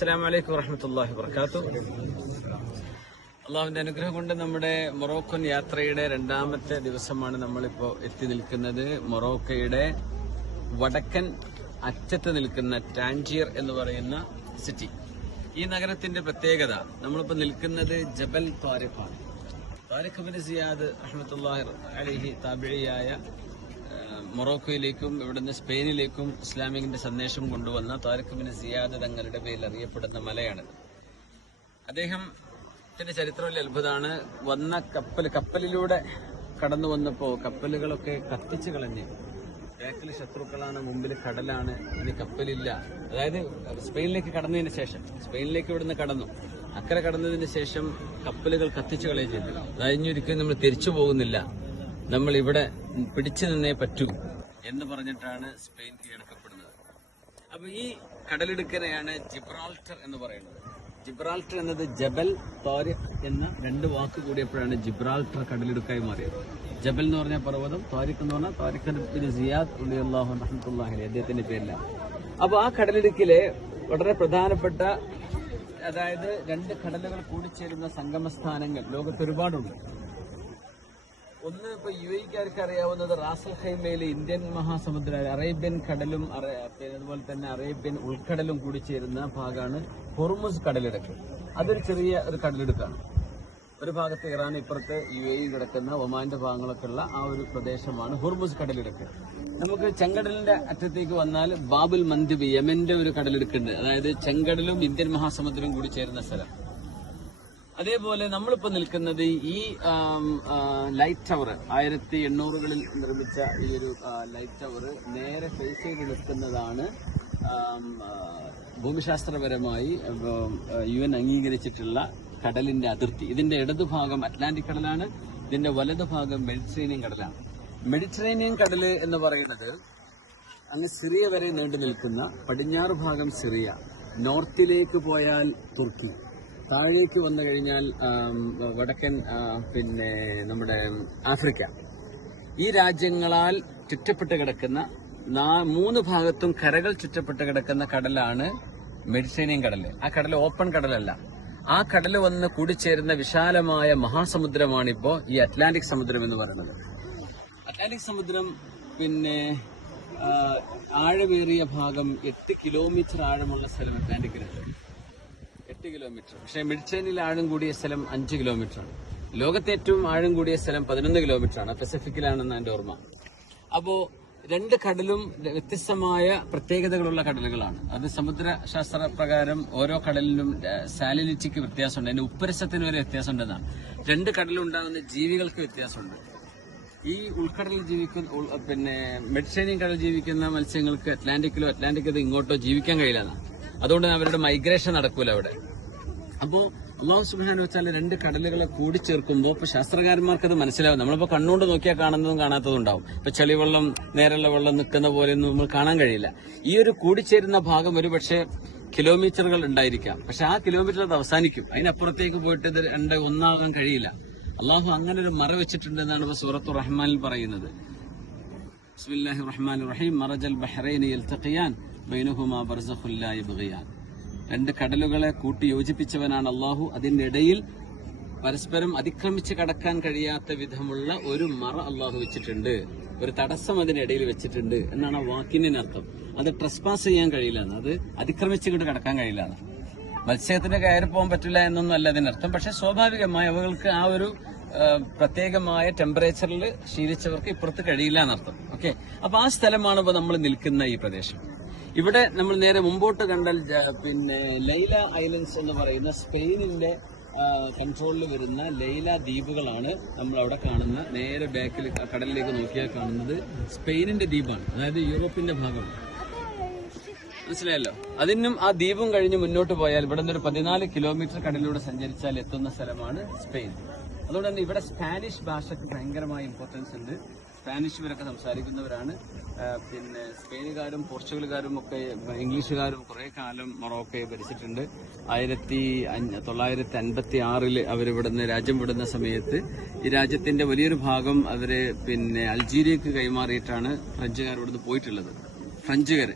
അസ്സാം വലൈക്കും വറഹമത്തല്ലാഹി വർക്കാത്തു അള്ളാഹുവിന്റെ അനുഗ്രഹം കൊണ്ട് നമ്മുടെ മൊറോക്കൻ യാത്രയുടെ രണ്ടാമത്തെ ദിവസമാണ് നമ്മളിപ്പോ എത്തി നിൽക്കുന്നത്. മൊറോക്കയുടെ വടക്കൻ അറ്റത്ത് നിൽക്കുന്ന ടാൻജിയർ എന്ന് പറയുന്ന സിറ്റി. ഈ നഗരത്തിന്റെ പ്രത്യേകത നമ്മളിപ്പോ നിൽക്കുന്നത് ജബൽ താരിഖാണ്. താരിഖ് ബിൻ സിയാദ് അഹമ്മത്തുല്ലാഹി അലിഹി താബിഴിയായ മൊറോക്കോയിലേക്കും ഇവിടുന്ന് സ്പെയിനിലേക്കും ഇസ്ലാമികിന്റെ സന്ദേശം കൊണ്ടുവന്ന ബിൻ സിയാദ് തങ്ങളുടെ പേരിൽ അറിയപ്പെടുന്ന മലയാണിത് അദ്ദേഹത്തിന്റെ ചരിത്രം വലിയ അത്ഭുതമാണ്. വന്ന കപ്പൽ കപ്പലിലൂടെ കടന്നു വന്നപ്പോ കപ്പലുകളൊക്കെ കത്തിച്ചു കളഞ്ഞ്. ബാക്കിൽ ശത്രുക്കളാണ് മുമ്പിൽ കടലാണ് ഇനി കപ്പലില്ല. അതായത് സ്പെയിനിലേക്ക് കടന്നതിന് ശേഷം സ്പെയിനിലേക്ക് ഇവിടുന്ന് കടന്നു. അക്കരെ കടന്നതിന് ശേഷം കപ്പലുകൾ കത്തിച്ചു കളയുകയും ചെയ്തു. അതായത് നമ്മൾ തിരിച്ചു പോകുന്നില്ല. നമ്മൾ ഇവിടെ പിടിച്ചു നിന്നേ പറ്റൂ എന്ന് പറഞ്ഞിട്ടാണ് സ്പെയിൻ കീഴടക്കപ്പെടുന്നത്. അപ്പൊ ഈ കടലിടുക്കനെയാണ് ജിബ്രാൾട്ടർ എന്ന് പറയുന്നത്. ജിബ്രാൾട്ടർ എന്നത് ജബൽ താരിഖ് എന്ന രണ്ട് വാക്ക് കൂടിയപ്പോഴാണ് ജിബ്രാൾട്ടർ കടലിടുക്കായി മാറിയത്. ജബൽ എന്ന് പറഞ്ഞ പർവതം താരിഖ് എന്ന് പറഞ്ഞാൽ താരിഖ് സിയാദ് ഉള്ളിയല്ലാഹു റഹ്മത്തുള്ളാഹി അദ്ദേഹത്തിന്റെ പേരിലാണ്. അപ്പൊ ആ കടലിടുക്കിലെ വളരെ പ്രധാനപ്പെട്ട അതായത് രണ്ട് കടലുകൾ കൂടിച്ചേരുന്ന സംഗമസ്ഥാനങ്ങൾ ലോകത്ത് ഒരുപാടുണ്ട്. ഒന്ന് ഇപ്പൊ യു എക്കാർക്ക് അറിയാവുന്നത് റാസൽ ഹൈമയിലെ ഇന്ത്യൻ മഹാസമുദ്ര അറേബ്യൻ കടലും അതുപോലെ തന്നെ അറേബ്യൻ ഉൾക്കടലും കൂടി ചേരുന്ന ഭാഗമാണ് ഹൊർമുസ് കടലിടക്ക്. അതൊരു ചെറിയ ഒരു കടലിടുക്കാണ്. ഒരു ഭാഗത്ത് ഇറാൻ ഇപ്പുറത്ത് യു എ കിടക്കുന്ന ഒമാന്റെ ഭാഗങ്ങളൊക്കെ ഉള്ള ആ ഒരു പ്രദേശമാണ് ഹുർമുസ് കടലിടുക്ക്. നമുക്ക് ചെങ്കടലിന്റെ അറ്റത്തേക്ക് വന്നാൽ ബാബുൽ മന്ദിബ് യമന്റെ ഒരു കടലിടുക്കുണ്ട്. അതായത് ചെങ്കടലും ഇന്ത്യൻ മഹാസമുദ്രവും കൂടി ചേരുന്ന സ്ഥലം. അതേപോലെ നമ്മളിപ്പോ നിൽക്കുന്നത് ഈ ലൈറ്റ് ടവർ ആയിരത്തി എണ്ണൂറുകളിൽ നിർമ്മിച്ച ഈ ഒരു ലൈറ്റ് ടവർ നേരെ ഫേസ് ചെയ്ത് നിൽക്കുന്നതാണ് ഭൂമിശാസ്ത്രപരമായി യു എൻ അംഗീകരിച്ചിട്ടുള്ള കടലിന്റെ അതിർത്തി. ഇതിന്റെ ഇടതുഭാഗം അറ്റ്ലാന്റിക് കടലാണ് ഇതിന്റെ വലതുഭാഗം മെഡിറ്ററേനിയൻ കടലാണ്. മെഡിറ്ററേനിയൻ കടൽ എന്ന് പറയുന്നത് അങ്ങ് സിറിയ വരെ നീണ്ടു നിൽക്കുന്ന പടിഞ്ഞാറ് ഭാഗം സിറിയ നോർത്തിലേക്ക് പോയാൽ തുർക്കി. താഴേക്ക് വന്നു കഴിഞ്ഞാൽ വടക്കൻ പിന്നെ നമ്മുടെ ആഫ്രിക്ക. ഈ രാജ്യങ്ങളാൽ ചുറ്റപ്പെട്ട് കിടക്കുന്ന മൂന്ന് ഭാഗത്തും കരകൾ ചുറ്റപ്പെട്ട് കിടക്കുന്ന കടലാണ് മെഡിറ്ററേനിയൻ കടൽ ആ കടൽ ഓപ്പൺ കടലല്ല. ആ കടൽ വന്ന് കൂടിച്ചേരുന്ന വിശാലമായ മഹാസമുദ്രമാണിപ്പോ ഈ അറ്റ്ലാന്റിക് സമുദ്രം എന്ന് പറയുന്നത്. അറ്റ്ലാന്റിക് സമുദ്രം പിന്നെ ആഴമേറിയ ഭാഗം എട്ട് കിലോമീറ്റർ ആഴമുള്ള സ്ഥലം അറ്റ്ലാന്റിക്കിലുണ്ട്. എട്ട് കിലോമീറ്റർ പക്ഷേ മിഡ്ചേനിൽ ആഴം കൂടിയ സ്ഥലം അഞ്ച് കിലോമീറ്റർ ആണ്. ലോകത്തെ ഏറ്റവും ആഴം കൂടിയ സ്ഥലം പതിനൊന്ന് കിലോമീറ്റർ ആണ്. പസഫിക്കിലാണെന്ന് എന്റെ ഓർമ്മ. അപ്പോ രണ്ട് കടലും വ്യത്യസ്തമായ പ്രത്യേകതകളുള്ള കടലുകളാണ്. അത് സമുദ്രശാസ്ത്ര പ്രകാരം ഓരോ കടലിലും സാലിനിറ്റിക്ക് വ്യത്യാസമുണ്ട്. അതിന്റെ ഉപ്പരസത്തിന് വരെ വ്യത്യാസമുണ്ടെന്നാണ്. രണ്ട് കടലുണ്ടാകുന്ന ജീവികൾക്ക് വ്യത്യാസമുണ്ട്. ഈ ഉൾക്കടലിൽ ജീവിക്കുന്ന പിന്നെ മെഡിറ്ററേനിയൻ കടൽ ജീവിക്കുന്ന മത്സ്യങ്ങൾക്ക് അറ്റ്ലാന്റിക്കിലോ അറ്റ്ലാന്റിക്കോ ഇങ്ങോട്ടോ ജീവിക്കാൻ കഴിയില്ല അതുകൊണ്ട് അവരുടെ മൈഗ്രേഷൻ നടക്കൂല അവിടെ. അപ്പോ അള്ളാഹു സുബ്ഹാനഹു വെച്ചാൽ രണ്ട് കടലുകളെ കൂടിച്ചേർക്കുമ്പോൾ ഇപ്പൊ ശാസ്ത്രകാരന്മാർക്ക് അത് മനസ്സിലാവും. നമ്മളിപ്പോ കണ്ണുകൊണ്ട് നോക്കിയാൽ കാണുന്നതും കാണാത്തതും ഉണ്ടാവും ഇപ്പൊ ചെളിവെള്ളം നേരെയുള്ള വെള്ളം നിൽക്കുന്ന പോലെയൊന്നും നമ്മൾ കാണാൻ കഴിയില്ല. ഈ ഒരു കൂടിച്ചേരുന്ന ഭാഗം ഒരു പക്ഷേ കിലോമീറ്ററുകൾ ഉണ്ടായിരിക്കാം. പക്ഷെ ആ കിലോമീറ്റർ അത് അവസാനിക്കും. അതിനപ്പുറത്തേക്ക് പോയിട്ട് ഇത് രണ്ട് ഒന്നാകാൻ കഴിയില്ല. അള്ളാഹു അങ്ങനെ ഒരു മറ വെച്ചിട്ടുണ്ട് എന്നാണ് ഇപ്പൊ സൂറത്തു റഹ്മാനിൽ പറയുന്നത്. ബിസ്മില്ലാഹി റഹ്മാനിർ റഹീം. മറജൽ ബഹ്റൈൻ ബൈനഹുമാ ബർസഖുൽ ലാ രണ്ട് കടലുകളെ കൂട്ടി യോജിപ്പിച്ചവനാണ് അള്ളാഹു അതിന്റെ ഇടയിൽ പരസ്പരം അതിക്രമിച്ച് കടക്കാൻ കഴിയാത്ത വിധമുള്ള ഒരു മറ അള്ളാഹു വെച്ചിട്ടുണ്ട്. ഒരു തടസ്സം അതിനിടയിൽ വെച്ചിട്ടുണ്ട് എന്നാണ് ആ വാക്കിനർത്ഥം അത് ട്രസ്പാസ് ചെയ്യാൻ കഴിയില്ല അത് അതിക്രമിച്ചുകൊണ്ട് കടക്കാൻ കഴിയില്ല മത്സ്യത്തിന് കയറി പോകാൻ പറ്റില്ല എന്നൊന്നും അല്ല അതിനർത്ഥം പക്ഷെ സ്വാഭാവികമായി അവകൾക്ക് ആ ഒരു പ്രത്യേകമായ ടെമ്പറേച്ചറിൽ ശീലിച്ചവർക്ക് ഇപ്പുറത്ത് കഴിയില്ല എന്നർത്ഥം ഓക്കെ അപ്പൊ ആ സ്ഥലമാണ് ഇപ്പൊ നമ്മൾ നിൽക്കുന്ന ഈ പ്രദേശം. ഇവിടെ നമ്മൾ നേരെ മുമ്പോട്ട് കണ്ടാൽ പിന്നെ ലൈല ഐലൻഡ്സ് എന്ന് പറയുന്ന സ്പെയിനിന്റെ കൺട്രോളിൽ വരുന്ന ലൈല ദ്വീപുകളാണ് നമ്മൾ അവിടെ കാണുന്ന നേരെ ബാക്കിൽ കടലിലേക്ക് നോക്കിയാൽ കാണുന്നത് സ്പെയിനിന്റെ ദ്വീപാണ്. അതായത് യൂറോപ്പിന്റെ ഭാഗമാണ്. മനസ്സിലായല്ലോ? അതിനും ആ ദ്വീപും കഴിഞ്ഞ് മുന്നോട്ട് പോയാൽ ഇവിടെ നിന്ന് ഒരു പതിനാല് കിലോമീറ്റർ കടലിലൂടെ സഞ്ചരിച്ചാൽ എത്തുന്ന സ്ഥലമാണ് സ്പെയിൻ. അതുകൊണ്ട് തന്നെ ഇവിടെ സ്പാനിഷ് ഭാഷയ്ക്ക് ഭയങ്കരമായ ഇമ്പോർട്ടൻസ് ഉണ്ട്. സ്പാനിഷ് ഇവരൊക്കെ സംസാരിക്കുന്നവരാണ്. പിന്നെ സ്പെയിനുകാരും പോർച്ചുഗലുകാരും ഒക്കെ ഇംഗ്ലീഷുകാരും കുറെ കാലം മൊറോക്കയെ ഭരിച്ചിട്ടുണ്ട്. ആയിരത്തി തൊള്ളായിരത്തി അൻപത്തി ആറിൽ അവരിവിടുന്ന് രാജ്യം വിടുന്ന സമയത്ത് ഈ രാജ്യത്തിന്റെ വലിയൊരു ഭാഗം അവർ പിന്നെ അൾജീരിയക്ക് കൈമാറിയിട്ടാണ് ഫ്രഞ്ചുകാർ ഇവിടുന്ന് പോയിട്ടുള്ളത്. ഫ്രഞ്ചുകാർ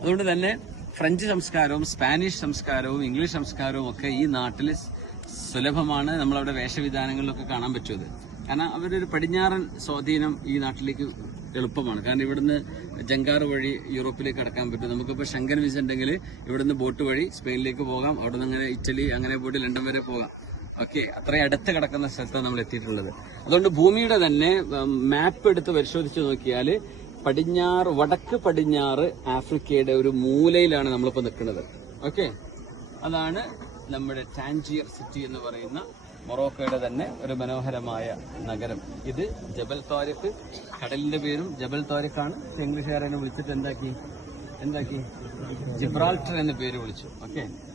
അതുകൊണ്ട് തന്നെ ഫ്രഞ്ച് സംസ്കാരവും സ്പാനിഷ് സംസ്കാരവും ഇംഗ്ലീഷ് സംസ്കാരവും ഒക്കെ ഈ നാട്ടിൽ സുലഭമാണ് നമ്മളവിടെ വേഷവിധാനങ്ങളിലൊക്കെ കാണാൻ പറ്റുന്നത്. കാരണം അവരൊരു പടിഞ്ഞാറൻ സ്വാധീനം ഈ നാട്ടിലേക്ക് എളുപ്പമാണ്. കാരണം ഇവിടുന്ന് ജങ്കാർ വഴി യൂറോപ്പിലേക്ക് കടക്കാൻ പറ്റും. നമുക്കിപ്പോൾ ശങ്കൻ വിസ ഉണ്ടെങ്കിൽ ഇവിടുന്ന് ബോട്ട് വഴി സ്പെയിനിലേക്ക് പോകാം. അവിടെ നിന്ന് അങ്ങനെ ഇറ്റലി അങ്ങനെ പോയിട്ട് ലണ്ടൻ വരെ പോകാം. ഓക്കെ അത്രയും അടുത്ത് കിടക്കുന്ന സ്ഥലത്താണ് നമ്മൾ എത്തിയിട്ടുള്ളത്. അതുകൊണ്ട് ഭൂമിയുടെ തന്നെ മാപ്പ് എടുത്ത് പരിശോധിച്ച് നോക്കിയാൽ പടിഞ്ഞാറ് വടക്ക് പടിഞ്ഞാറ് ആഫ്രിക്കയുടെ ഒരു മൂലയിലാണ് നമ്മളിപ്പോൾ നിൽക്കുന്നത്. ഓക്കെ അതാണ് നമ്മുടെ ടാൻജിയർ സിറ്റി എന്ന് പറയുന്ന മൊറോക്കോയുടെ തന്നെ ഒരു മനോഹരമായ നഗരം. ഇത് ജബൽ താരിഖ് കടലിന്റെ പേരും ജബൽ താരിഖാണ്. ഇംഗ്ലീഷുകാരെ വിളിച്ചിട്ട് എന്താക്കി? എന്താക്കി? ജിബ്രാൾട്ടർ എന്ന പേര് വിളിച്ചു. ഓക്കെ?